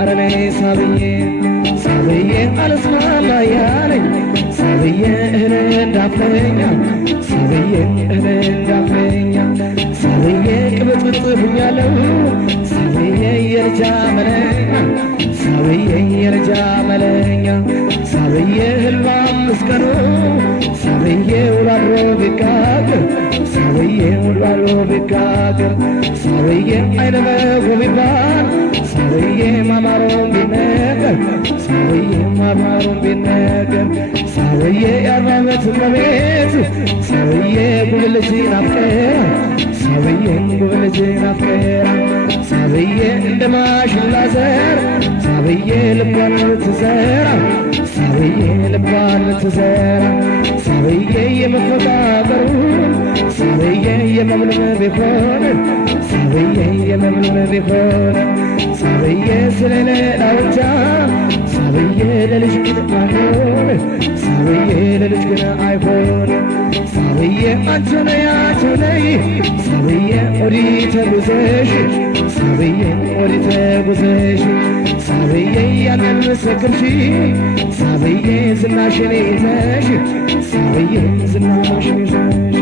አረኔ ሳብዬ ሳብዬ አልስማማ ያለኝ ሳብዬ እህል እንዳፍለኛ ሳብዬ እህል እንዳፍለኛ ሳብዬ ቅብጥብጥ ሁኛለሁ ሳብዬ የልጃ መለኛ ሳብዬ የልጃ መለኛ ሳብዬ ህልም አምስት ቀኑ ሳብዬ ውላድሮ ቢጋገር ሳብዬ ውላድሮ ቢጋገር ሳብዬ አይነበጎ ቢባል ሳብዬ ማማሮን ቢነገር ሳብዬ ማማሮን ቢነገር ሳብዬ የአርባ ዓመት እመቤት ሳብዬ ጉብል ልጅን አፍቀራ ሳብዬ ጉብል ልጅን አፍቀራ ሳብዬ እንደ ማሽላ ዘር ሳብዬ ልቧን ልትዘራ ሳብዬ ልቧን ልትዘራ ሳብዬ የመፈቃቀሩ ሳብዬ የመምልም ቢሆን ሳብዬ የመምልም ቢሆን ሳብዬ ስለሌላውቻ ሳብዬ ለልጅ ግን አይሆን ሳብዬ ለልጅ ግን አይሆን ሳብዬ አንቺ ነይ አንቺ ነይ ሳብዬ ወዲህ ተጉዘሽ ሳብዬ ወዲህ ተጉዘሽ ሳብዬ ያንን መሰክርሽ ሳብዬ ዝናሽን ይዘሽ ሳብዬ ዝናሽን ይዘሽ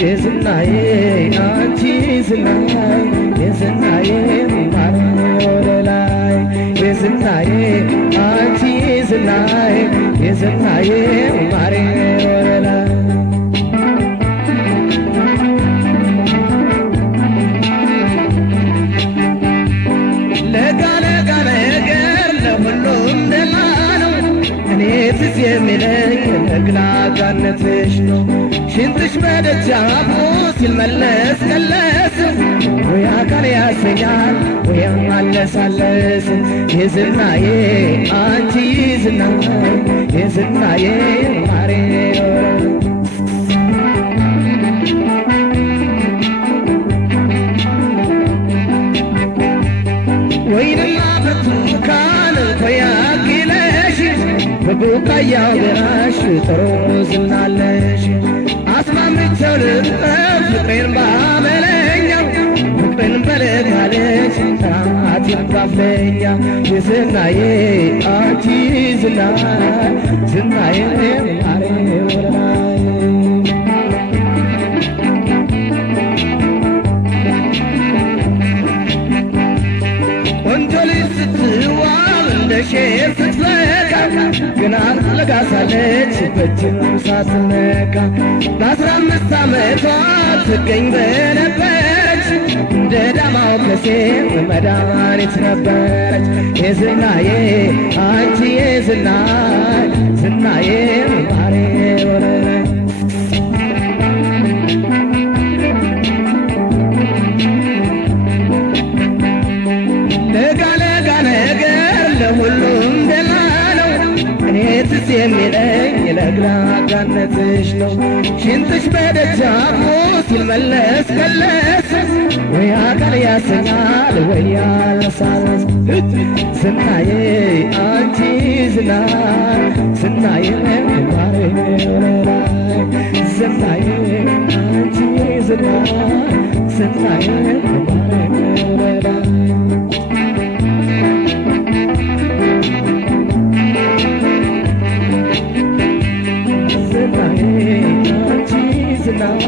የዝናዬ አንቺ ዝናዬ የዝናዬ ማር ወደ ላይ የዝናዬ አንቺ ዝናዬ የዝናዬ ማር ወደ ላይ ለጋ ለጋ ነገር ለሁሉም ደማ ነው እኔ ትዝ የሚለኝ ለግላጋነትሽ ነው ሽንትሽ በደጃፉ ሲልመለስ መለስ ወይ አካል ያሰኛል ወይ ማለሳለስ የዝናዬ አንቺ ዝናዬ የዝናዬ ማሬ ወይንና ብርቱካን ኮያጊለሽ በቡቃያው ገራሽ ጥሩ ዝናለሽ አስማምቼው ልጠፍ ፍቅሬን ባመለኛው ፍቅሬን በልካለች ጥራቴን ባፍለኛ የዝናዬ አንቺ ዝናዬ ዝናዬ ማሬ ወረናዬ ቆንጆ ልጅ ስትዋብ እንደ ሼፍ ስትፈካ ግና ለጋሳለች በእጅም ሳትነካ በ15 ዓመቷ ትገኝ በነበረች እንደ ዳማው ከሴ መድኃኒት ነበረች የዝናዬ አንቺ የዝናዬ ዝናዬ ማሬ ወረናዬ ለጋ ለጋ ነገር ለሁሉም ደላ ነው እኔ ትዝ የሚለኝ ለግላጋነትሽ ነው ሽንትሽ በደጃፉ ሲልመለስ መለስ ወይ አካል ያሰኛል ወይ ያለሳለስ ዝናዬ አንቺ ዝናዬ ዝናዬ ማሬ ወረናዬ ዝናዬ አንቺ ዝናዬ ዝናዬ ማሬ ወረናዬ ዝናዬ አንቺ ዝናዬ